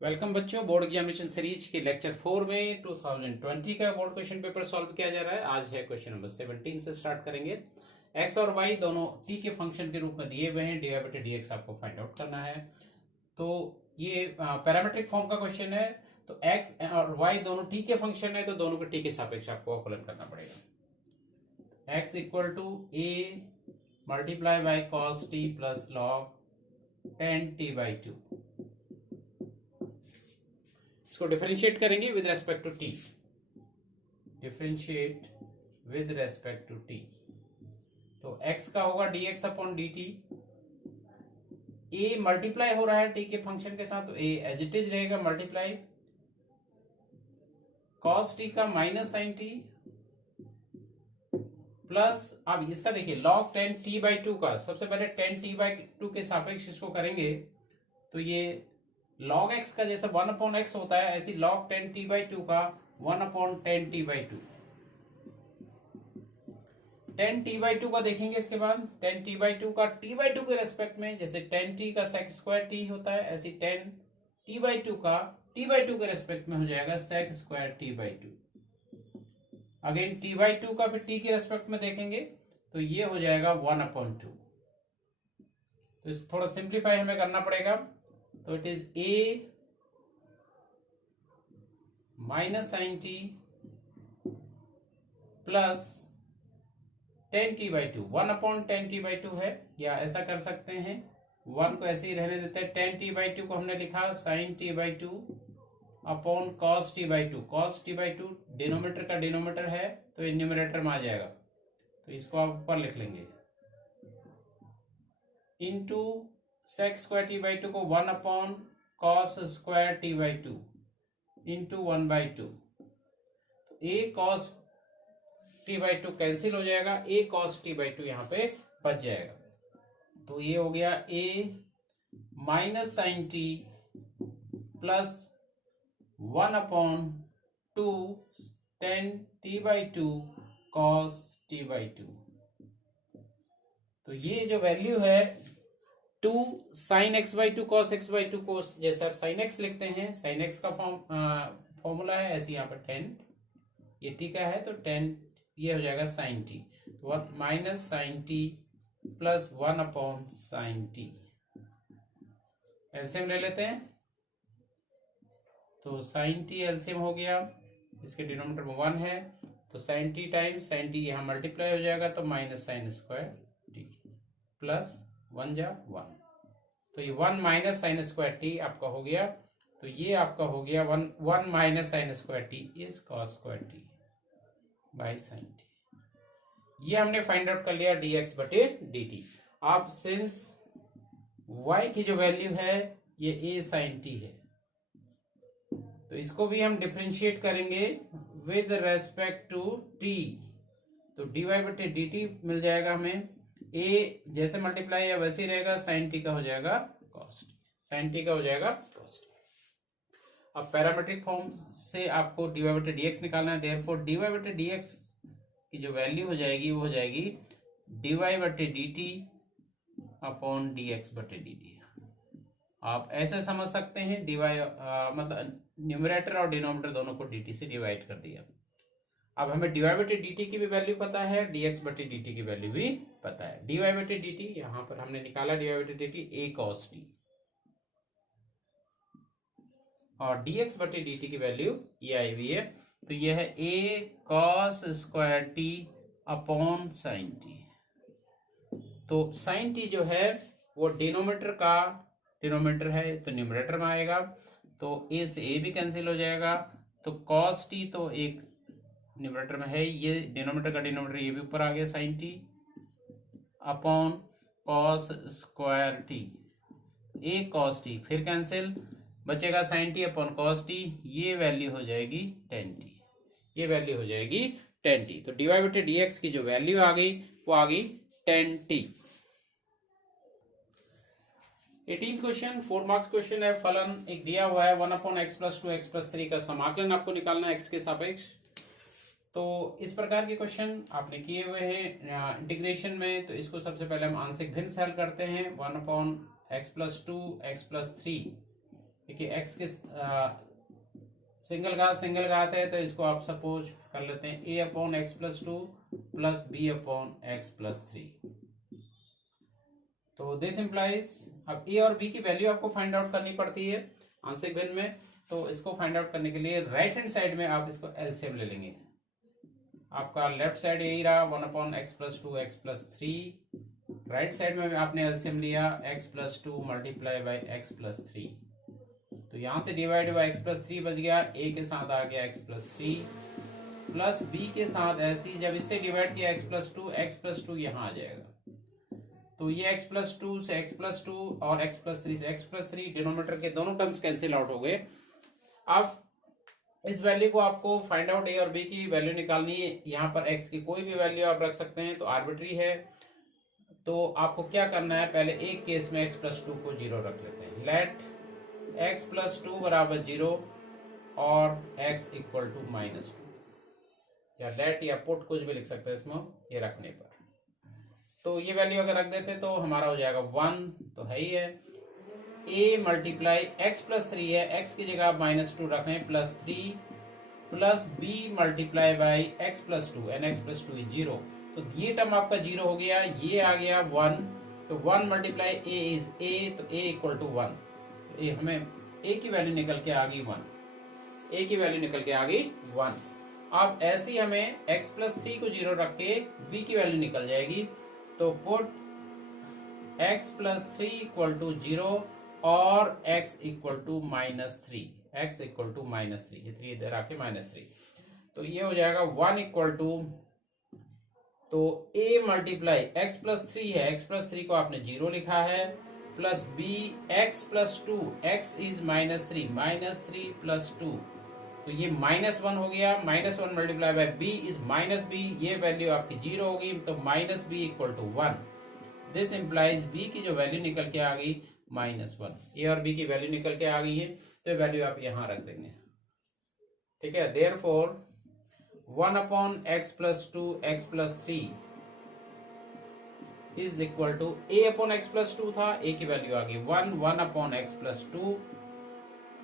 Welcome बच्चों, board examination series के lecture 4 में 2020 का बोर्ड क्वेश्चन पेपर सॉल्व किया जा रहा है। आज है क्वेश्चन नंबर 17 से स्टार्ट करेंगे। एक्स और वाई दोनों टी के फंक्शन के रूप में दिए हुए हैं, डी बाई डी एक्स आपको फाइंड आउट करना है। तो ये पैरामेट्रिक फॉर्म का क्वेश्चन है। तो एक्स और वाई दोनों टी के फंक्शन है, तो दोनों के टी के सापेक्ष आपको अवकलन करना पड़ेगा। X equal to a multiply by cos t plus log tan t by two. इसको डिफरेंशिएट करेंगे with respect to t. Differentiate with respect to t, तो x का होगा dx upon dt। a multiply हो रहा है t के function के साथ, तो a एज इट इज रहेगा मल्टीप्लाई cos t का माइनस साइन t प्लस, अब इसका देखिए log 10 t बाई 2 का, सबसे पहले 10 t बाई 2 के सापेक्ष इसको करेंगे, तो ये log x का जैसे 1 अपॉन एक्स होता है, ऐसी log 10 t बाई 2 का 1 upon 10 t by 2। 10 t by 2 का देखेंगे इसके बाद 10 t बाई 2 का t बाई 2 के रेस्पेक्ट में, जैसे 10 t का sec स्क्वायर t होता है, ऐसी 10 t बाई 2 का t बाई 2 के रेस्पेक्ट में हो जाएगा sec square t by 2। Again t by 2 का फिर t के रेस्पेक्ट में देखेंगे, तो ये हो जाएगा 1 अपॉन 2। तो इस थोड़ा सिंप्लीफाई हमें करना पड़ेगा, तो it is a minus sine T plus 10t by 2, 1 upon 10t by 2 है, या ऐसा कर सकते हैं 1 को ऐसे ही रहने देते हैं। 10t बाई 2 को हमने लिखा sine t by 2 upon cos T by 2। Cos T by 2 denominator का डिनोमीटर है, तो ये न्यूमरेटर में आ जाएगा, तो इसको आप ऊपर लिख लेंगे। Into sec square t by 2 को 1 upon cos square t by 2 into 1 by 2। तो ए कॉस टी बाई 2 कैंसिल हो जाएगा, ए कॉस टी बाई 2 यहाँ पे बच जाएगा। तो ये हो गया A minus sine T plus 1 upon 2 10 T by 2 cos T by 2। तो ये जो वैल्यू है 2 sine x by 2 cos x by 2 को जैसे आप साइन एक्स लिखते हैं, साइन एक्स का फॉर्मूला है, ऐसे यहाँ पर 10 ये टी का है, तो 10 ये हो जाएगा साइन टी, तो 1 minus sine T plus 1 upon sine t. LCM ले लेते हैं, तो साइन टी एलसीएम हो गया, इसके डिनोमिनेटर में 1 है, तो sine t times sine t यहाँ मल्टीप्लाई हो जाएगा, तो minus sine square t plus 1 जा 1, तो ये 1 माइनस साइन स्क्वायर टी आपका हो गया। तो ये आपका हो गया 1 minus sine square T is cos square t by sine T. ये हमने फाइंड आउट कर लिया dx बटे dt। आप सिंस y की जो वैल्यू है ये a साइन t है, तो इसको भी हम डिफरेंशिएट करेंगे विद रेस्पेक्ट टू t, तो dy बटे dt मिल जाएगा हमें। a जैसे मल्टीप्लाई है वैसे ही रहेगा, साइन टी का हो जाएगा कॉस टी, साइन टी का हो जाएगा कॉस टी। अब पैरामेट्रिक फॉर्म से आपको dy बटे dx निकालना है, देयरफॉर dy बटे dx की जो वैल्यू हो जाएगी वो हो जाएगी dy बटे dt अपॉन dx बटे dt। आप ऐसे समझ सकते हैं, मतलब न्यूमरेटर और डिनोमिनेटर दोनों को dt से डिवाइड कर दिया। अब हमें dy बटे dt की भी वैल्यू पता है, dx बटे dt की वैल्यू भी पता है। dy बटे dt यहाँ पर हमने निकाला dy बटे dt a cos t, और dx बटे dt की वैल्यू ये आई हुई है, तो यह है a cos square t upon sine t। तो साइन t जो है वो डिनोमिनेटर है, तो न्यूमरेटर में आएगा, तो a से a भी कैंसिल हो जाएगा, तो cos t तो एक न्यूमरेटर में है, ये डिनोमिनेटर का डिनोमिनेटर ये भी ऊपर आ गया sine t upon cos square t, a cos t फिर कैंसिल, बचेगा sine t upon cos t, ये वैल्यू हो जाएगी 10t, ये वैल्यू हो जाएगी 10t। तो dy बटे dx की जो वैल्यू आ गई वो आ गई 10t। 18 क्वेश्चन 4 मार्क्स क्वेश्चन है। फलन एक दिया हुआ है 1 upon x plus 2 x plus 3 का समाकलन आपको निकालना है x के सापेक्ष। तो इस प्रकार के क्वेश्चन आपने किए हुए हैं इंटीग्रेशन में, तो इसको सबसे पहले हम आंशिक भिन्न से हल करते हैं। 1 upon x plus 2 x plus 3 देखिए एक्स के सिंगल घात है, तो इसको आप सपोज कर लेते हैं a upon x plus two plus b upon x plus three. तो दिस इम्प्लाइज अब a और b की वैल्यू आपको फाइंड आउट करनी पड़ती है आंशिक भिन्न में। तो इसको फाइंड आउट करने के लिए राइट हैंड साइड में आप इसको एलसीएम ले लेंगे। आपका लेफ्ट साइड यही रहा 1 upon x plus two x plus three, right side में आपने एलसीएम लिया x plus to multiply by x plus three. तो यहां से divide by x plus three बच गया, a के साथ आ गया x plus three plus b के साथ ऐसी जब इससे डिवाइड किया एक्स प्लस टू यहाँ आ जाएगा। तो ये x प्लस टू से x प्लस टू और x प्लस थ्री से x प्लस थ्री, डिनोमिनेटर के दोनों टर्म्स कैंसिल आउट हो गए। अब इस वैल्यू को आपको फाइंड आउट a और b की वैल्यू निकालनी है। यहाँ पर x की कोई भी वैल्यू आप रख सकते हैं, तो आर्बिट्री है। तो आपको क्या करना है, पहले एक केस में x प्लस टू को जीरो रख लेते हैं। लेट x प्लस टू बराबर जीरो और x equal to minus two, या लेट या पुट कुछ भी लिख सकते हैं इसमें ये रखने पर। तो ये वैल्यू अगर रख देते तो हमारा हो जाएगा 1, तो है ही है। a multiply x plus three है, x की जगह आप माइनस टू रख रहे हैं plus three plus b multiply by x plus two and x plus two is zero. तो ये टर्म आपका जीरो हो गया, ये आ गया 1। तो 1 मल्टीप्लाई a इज a, तो a इक्वल टू 1। हमें a की वैल्यू निकल के आ गई 1, a की वैल्यू निकल के आ गई 1। अब ऐसे ही हमें x प्लस थ्री को जीरो रख के b की वैल्यू निकल जाएगी। तो put x plus three equal to zero और x equal to minus three, x equal to minus three, ये थ्री इधर आके माइनस थ्री। तो ये हो जाएगा 1 इक्वल टू, तो a multiply x plus three है, एक्स प्लस थ्री को आपने जीरो लिखा है, plus b x plus two, x is minus three plus two, तो ये माइनस वन हो गया। Minus one multiply by b is minus b, ये वैल्यू आपकी जीरो होगी, तो minus b equal to 1। This implies b की जो वैल्यू निकल के आ गई -1। ए और बी की वैल्यू निकल के आ गई है, तो वैल्यू आप यहां रख देंगे। ठीक है, therefore 1 upon x plus two x plus three is equal to a upon x plus two था, ए की वैल्यू आ गई 1 upon x plus two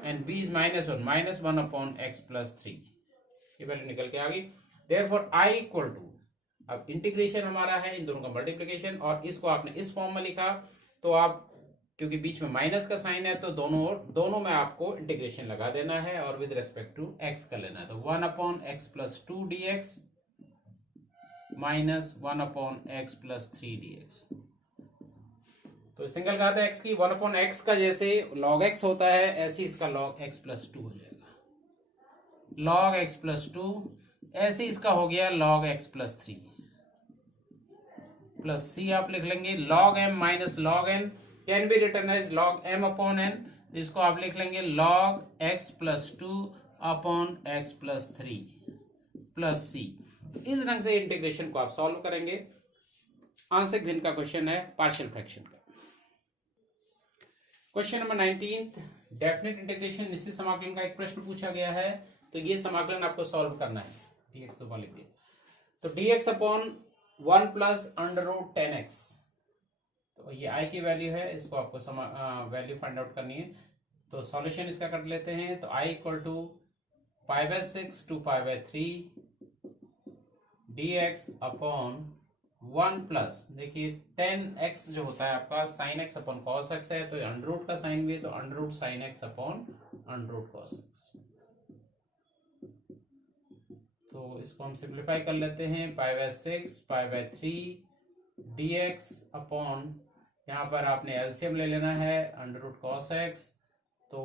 and b is -1 upon x plus three, ये वैल्यू निकल के आ गई। देयरफॉर i इक्वल टू, अब इंटीग्रेशन हमारा है इन दोनों का मल्टीप्लिकेशन, और इसको आपने इस फॉर्म में लिखा, तो आप क्योंकि बीच में माइनस का साइन है तो दोनों में आपको इंटीग्रेशन लगा देना है और विद रेस्पेक्ट टू x कर लेना है। तो 1 upon x plus to D x minus 1 upon x plus three D x. तो सिंगल घात है x की, 1 अपॉन एक्स का जैसे log x होता है ऐसे इसका log x प्लस टू हो जाएगा, log x प्लस टू, ऐसे इसका हो गया log x plus three, plus c आप लिख लेंगे log m minus log n can be written as log m upon n, इसको आप लिख लेंगे log x plus two upon x plus three plus c। तो इस ढंग से इंटीग्रेशन को आप सॉल्व करेंगे। आंशिक भिन्न का क्वेश्चन है पार्शियल फ्रैक्शन का। क्वेश्चन नंबर 19, डेफिनेट इंटीग्रेशन निश्चित समाकलन का एक प्रश्न पूछा गया है, तो ये समाकलन आपको सॉल्व करना है। dx तो लिख दिया, तो dx upon 1 plus under root 10x, तो ये i की वैल्यू है, इसको आपको वैल्यू फाइंड आउट करनी है। तो सॉल्यूशन इसका कर लेते हैं, तो i equal to pi by 6 to pi by 3 dx upon 1 plus, देखिए 10x जो होता है आपका sine x upon cos x है, तो अंडर रूट का साइन भी है, तो under root sine x upon under root cos x. तो इसको हम सिंप्लीफाई कर लेते हैं, pi by 6 pi by 3 dx upon, यहाँ पर आपने एलसीएम ले लेना है अंडर रूट कॉस एक्स, तो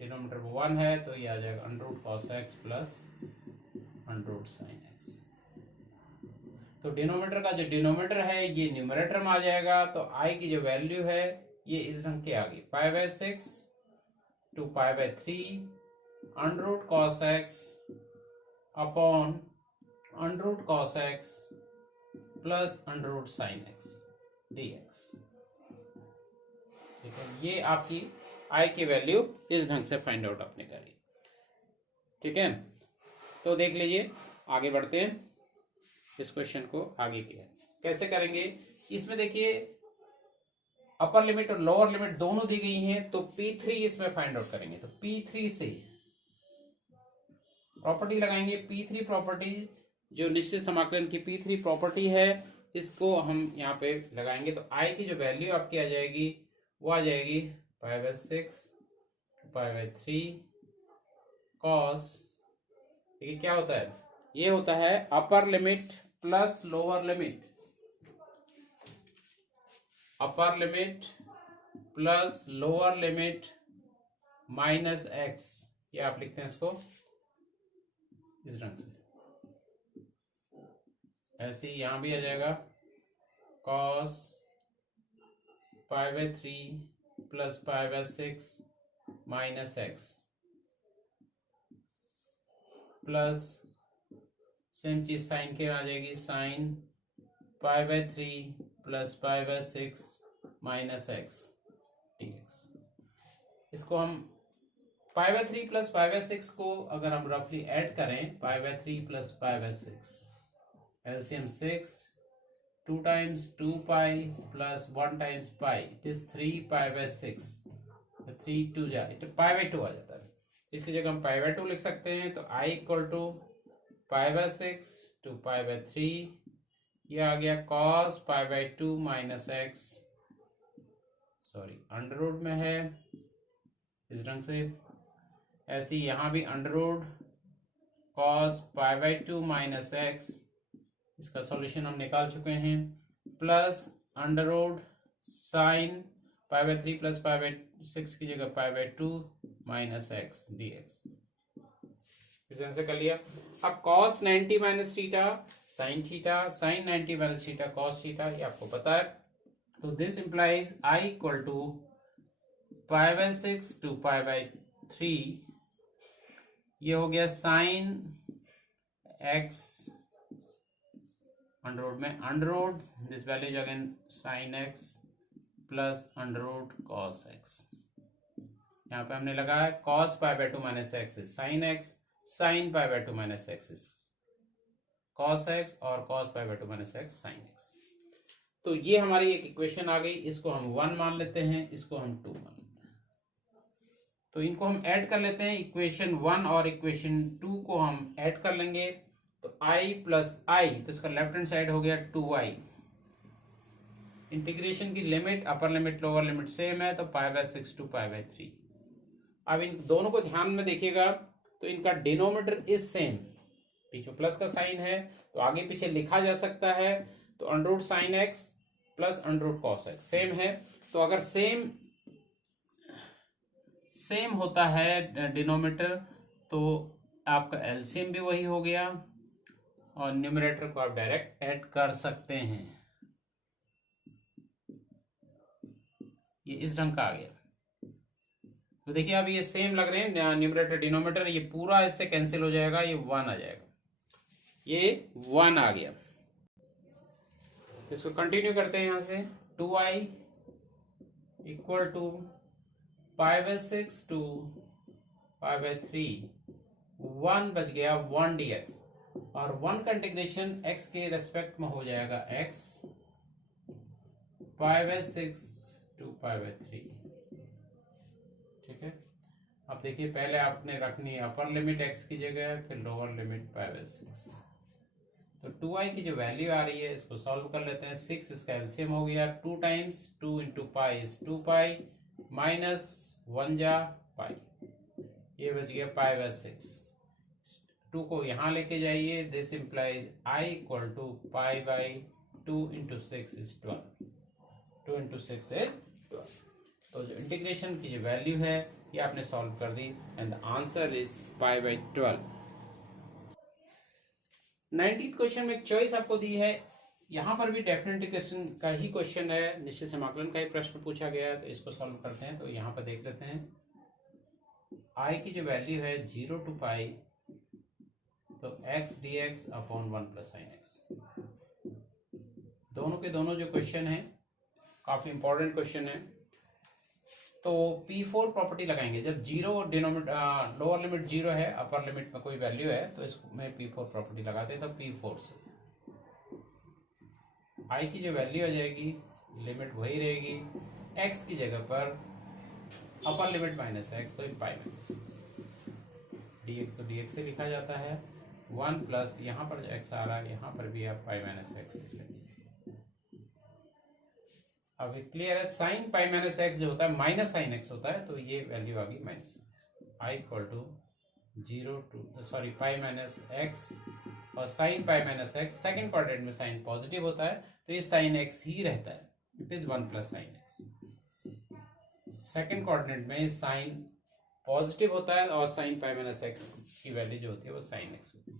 डिनोमिनेटर 1 है, तो ये आ जाएगा under root cos x plus under root sine x. तो डिनोमिनेटर का जो डिनोमिनेटर है ये न्यूमरेटर में आ जाएगा, तो i की जो वैल्यू है ये इस ढंग के आ गई, pi by 6 to pi by 3 under root cos x upon under root cos x plus under root sine x dx। ठीक है, ये आपकी i की वैल्यू इस ढंग से फाइंड आउट आपने करी। ठीक है, तो देख लीजिए, आगे बढ़ते हैं, इस क्वेश्चन को आगे किया कैसे करेंगे। इसमें देखिए अपर लिमिट और लोअर लिमिट दोनों दी गई हैं, तो P3 इसमें फाइंड आउट करेंगे। तो P3 से प्रॉपर्टी लगाएंगे। P3 प्रॉपर्टी जो निश्चित समाकलन की P3 प्रॉपर्टी है, इसको हम यहाँ पे लगाएंगे। तो I की जो वैल्यू आपकी आ जाएगी वो आ जाएगी π/6 π/3 cos। ये क्या होता है? ये होता है upper limit plus lower limit, upper limit plus lower limit minus x. ये आप लिखते हैं इसको इस ढंग से, ऐसे ही यहां भी आ जाएगा cos π/3 plus π/6 minus x, plus same चीज साइन के आ जाएगी, sine π/3 plus π/6 minus x dx। इसको हम π/3 प्लस π/6 को अगर हम रफली ऐड करें, π/3 plus π/6 LCM 6, 2 times 2 pi plus 1 times pi, it is 3 π/6, 3 2 जा इट π/2 आ जाता है। इसकी जगह हम π/2 लिख सकते हैं। तो I इक्वल टू π/6 टू π/3, ये आ गया cos π/2 minus x, sorry under root में है इस ढंग से। ऐसे ही यहाँ भी under root cos π/2 minus x, इसका सॉल्यूशन हम निकाल चुके हैं, plus under root sine π/3 plus π/6 की जगह π/2 माइनस एक्स dx। इस ढंग से कर लिया। अब cos 90 minus theta sine theta, sine 90 minus theta cos theta, ये आपको पता है। तो this implies I equal to π/6 to π/3, ये हो गया साइन एक्स अंडर रूट में under root this value is again sine x plus under root cos x. यहाँ पे हमने लगाया cos π/2 minus x is sine x, sine π/2 minus x is cos x, और cos π/2 minus x sign x. तो ये हमारी एक इक्वेशन आ गई। इसको हम 1 मान लेते हैं, इसको हम 2 मान लेते हैं। तो इनको हम ऐड कर लेते हैं, इक्वेशन 1 और इक्वेशन 2 को हम ऐड कर लेंगे। तो I प्लस I, तो इसका लेफ्ट हैंड साइड हो गया 2i। इंटीग्रेशन की limit upper limit lower limit same है, तो π/6 टू π/3। अब इन दोनों को ध्यान में देखिएगा, तो इनका डिनोमिनेटर इज सेम, पीछे प्लस का साइन है तो आगे पीछे लिखा जा सकता है। तो under root sine x plus under root cos x same है। तो अगर सेम होता है डिनोमिनेटर, तो आपका एलसीएम भी वही हो गया और न्यूमरेटर को आप डायरेक्ट ऐड कर सकते हैं। ये इस रंग का आ गया। तो देखिए अब ये सेम लग रहे हैं न्यूमरेटर डिनोमिनेटर, ये पूरा इससे कैंसिल हो जाएगा, ये 1 आ जाएगा, ये 1 आ गया। तो इसको कंटिन्यू करते हैं यहां से। 2i इक्वल टू π/6 टू π/3, 1 बच गया 1 dx, और 1 का इंटीग्रेशन x के रेस्पेक्ट में हो जाएगा x π/6 टू π/3। ठीक है। अब देखिए पहले आपने रखनी है अपर लिमिट x की जगह, फिर लोअर लिमिट π/6। तो 2i की जो वैल्यू आ रही है इसको सॉल्व कर लेते हैं। 6 इसका एलसीएम हो गया, 2 times 2 into pi is 2 pi minus 1 जा पाई, ये बच गया π/6। 2 को यहाँ लेके जाइए, this implies I equal to π/2 into 6 is 12, 2 into 6 is 12। तो जो इंटीग्रेशन की जो वैल्यू है ये आपने सॉल्व कर दी, and the answer is π/12। 19th question में एक चॉइस आपको दी है, यहाँ पर भी डेफिनेट इंटीग्रेशन का ही क्वेश्चन है, निश्चित समाकलन का ही प्रश्न पूछा गया है। तो इसको सॉल्व करते हैं। तो यहाँ पर देख लेते हैं I की जो वैल्यू है 0 टू पाई, तो x dx upon 1 plus sine x. दोनों के दोनों जो क्वेश्चन है काफी इंपॉर्टेंट क्वेश्चन है। तो P4 प्रॉपर्टी लगाएंगे। जब जीरो डिनोमिनेटर लोअर लिमिट 0 है, अपर लिमिट में कोई वैल्यू है, तो इसमें P4 प्रॉपर्टी लगाते हैं। तो P4 से I की जो वैल्यू आ जाएगी, लिमिट वही रहेगी एक्स की जगह पर अपर लिमिट माइनस एक्स, तो in pi minus x, d x तो डी एक्स से लिखा जाता है, 1 प्लस यहाँ पर जो एक्स आ रहा है यहाँ पर भी आप पाई माइनस एक्स लिख लेंगे। अब क्लियर है, साइन पाई माइनस एक्स जो होता है माइनस साइन एक्स होता है, तो ये वैल्यू आ गई minus I equal to 0 to sorry pi minus x, और sine pi minus x second quadrant में साइन पॉजिटिव होता है तो ये साइन एक्स ही रहता है, it is 1 plus sine x. Second quadrant में साइन पॉजिटिव होता है और साइन पाई माइनस एक्स की वैल्यू जो होती है वो साइन एक्स होती है।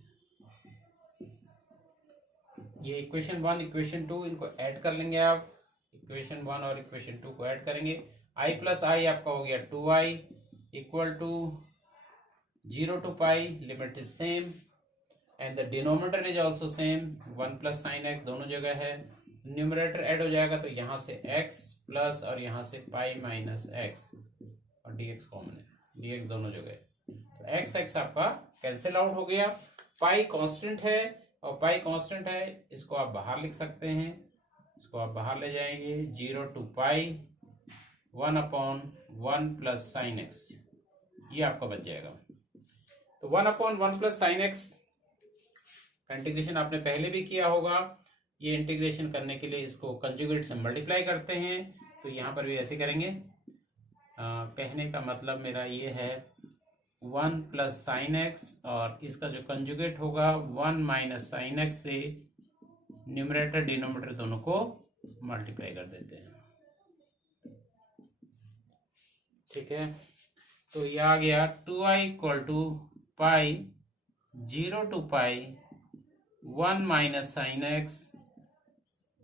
ये इक्वेशन 1 इक्वेशन 2 इनको ऐड कर लेंगे आप, इक्वेशन 1 और इक्वेशन 2 को ऐड करेंगे, i प्लस आई आपका हो गया 2i equal to 0 to pi, limit is same and the denominator is also same, 1 plus sine x दोनों जगह है, न्यूमरेटर ऐड हो जाएगा तो यहाँ से x प्लस और यहाँ से पाई माइनस एक्स और dx कॉमन है, dx दोनों जगह, तो x x आपका कैंसिल आउट हो गया। पाई कांस्टेंट है और पाई कांस्टेंट है, इसको आप बाहर लिख सकते हैं, इसको आप बाहर ले जाएंगे, 0 to pi 1/1 plus sine x, ये आपका बच जाएगा। तो 1/1 प्लस साइन एक्स का इंटीग्रेशन आपने पहले भी किया होगा, ये इंटीग्रेशन करने के लिए इसको कंजुगेट से मल्टीप्लाई करते हैं, तो यहाँ पर भी ऐसे करेंगे। कहने का मतलब मेरा ये है 1 प्लस साइन एक्स और इसका जो कंजुगेट होगा 1 माइनस साइन एक्स से न्यूमरेटर डिनोमिनेटर दोनों को मल्टीप्लाई कर देते हैं, ठीक है। तो ये आ गया 2i equal to pi 0 to pi 1 minus sine x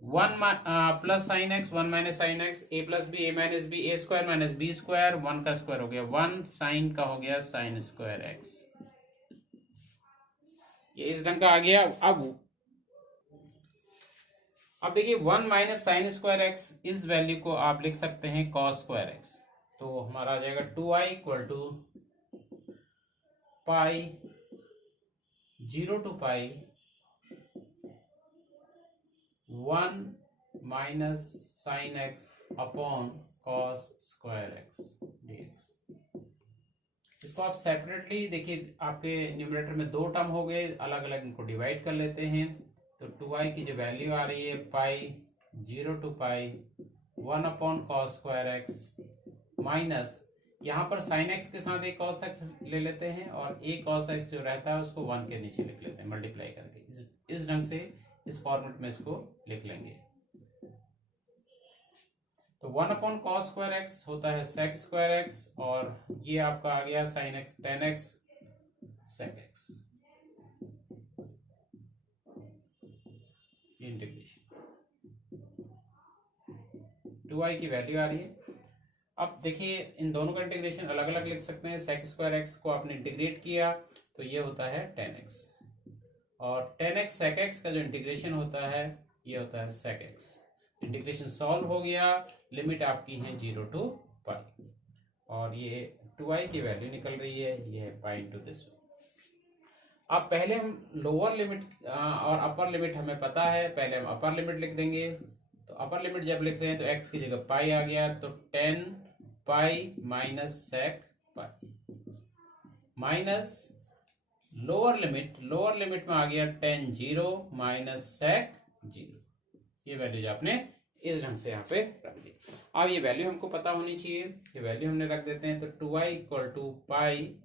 1 plus sine x 1 minus sine x, a plus b a minus b, a square minus b square, 1 का स्क्वायर हो गया 1, साइन का हो गया साइन स्क्वायर एक्स, ये इस ढंग का आ गया। अब देखिए 1 माइनस साइन स्क्वायर एक्स, इस वैल्यू को आप लिख सकते हैं कॉस स्क्वायर एक्स, तो हमारा आ जाएगा 2i equal to pi 0 to pi 1 minus sine x upon cos square x dx। इसको आप सेपरेटली देखिए, आपके न्यूमरेटर में दो टर्म हो गए, अलग अलग इनको डिवाइड कर लेते हैं, तो 2i की जो वैल्यू आ रही है pi 0 to pi 1 upon cos square x minus, यहाँ पर साइन एक्स के साथ एक कॉस एक्स ले लेते हैं और एक कॉस एक्स जो रहता है उसको 1 के नीचे लिख लेते हैं मल्टीप्लाई करके, इस ढंग से इस फॉर्मेट में इसको लिख लेंगे। तो 1 अपॉन कॉस स्क्वायर एक्स होता है सेक स्क्वायर एक्स और ये आपका आ गया sine x tan x sec x, integration 2i की वैल्यू आ रही है। अब देखिए इन दोनों का इंटीग्रेशन अलग अलग लिख सकते हैं, सेक स्क्वायर एक्स को आपने इंटीग्रेट किया तो ये होता है 10x और 10x सेक एक्स का जो इंटीग्रेशन होता है ये होता है सेक एक्स। इंटीग्रेशन सॉल्व हो गया, लिमिट आपकी है 0 टू पाई और ये 2i की वैल्यू निकल रही है, ये है पाई इंटू दिस। अब पहले हम लोअर लिमिट और अपर लिमिट हमें पता है, पहले हम अपर लिमिट लिख देंगे। तो अपर लिमिट जब लिख रहे हैं तो x की जगह पाई आ गया, तो 10 pi minus sec pi minus lower limit में आ गया 10 0 माइनस सेक 0। ये वैल्यूज आपने इस ढंग से यहाँ पे रख दी। अब ये वैल्यू हमको पता होनी चाहिए, ये वैल्यू हमने रख देते हैं। तो 2i equal to pi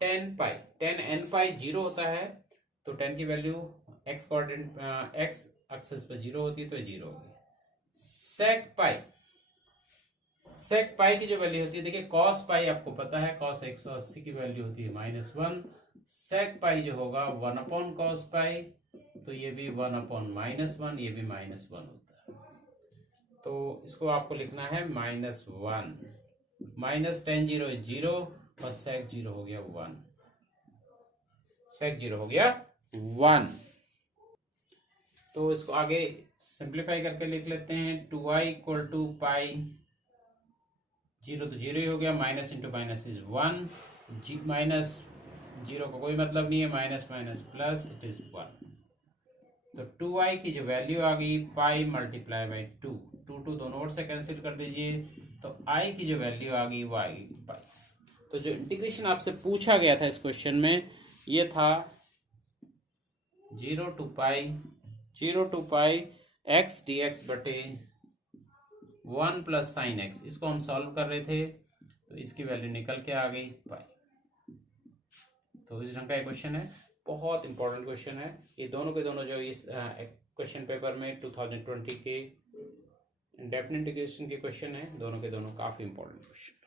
10 pi 10 n pi 0 होता है, तो 10 की value x coordinate x axis पे 0 होती है तो 0 होगी। सेक पाई की जो वैल्यू होती है, देखिए कॉस पाई आपको पता है, कॉस 180 की वैल्यू होती है -1। सेक पाई जो होगा 1 अपॉन कॉस पाई, तो ये भी 1 अपॉन -1, ये भी -1 होता है। तो इसको आपको लिखना है -1, माइनस 10 0 0 और सेक 0 हो गया 1, सेक 0 हो गया 1। तो इसको आगे सिंप्लीफाई करके लिख लेते हैं। 2i इक्वल टू पाई 0 तो 0 ही हो गया, minus into minus is 1, minus 0 का कोई मतलब नहीं है, minus minus plus it is 1। तो 2i की जो वैल्यू आ गई पाई मल्टीप्लाई बाई 2, 2 दोनों ओर से कैंसिल कर दीजिए, तो i की जो वैल्यू आ गई वो आएगी पाई। तो जो इंटीग्रेशन आपसे पूछा गया था इस क्वेश्चन में ये था 0 to pi x d x बटे 1 प्लस साइन एक्स। इसको हम सॉल्व कर रहे थे तो इसकी वैल्यू निकल के आ गई पाई। तो इस ढंग का क्वेश्चन है, बहुत इंपॉर्टेंट क्वेश्चन है। ये दोनों के दोनों जो इस क्वेश्चन पेपर में 2020 के डेफिनेट इंटीग्रेशन के क्वेश्चन है, दोनों के दोनों काफी इंपॉर्टेंट क्वेश्चन।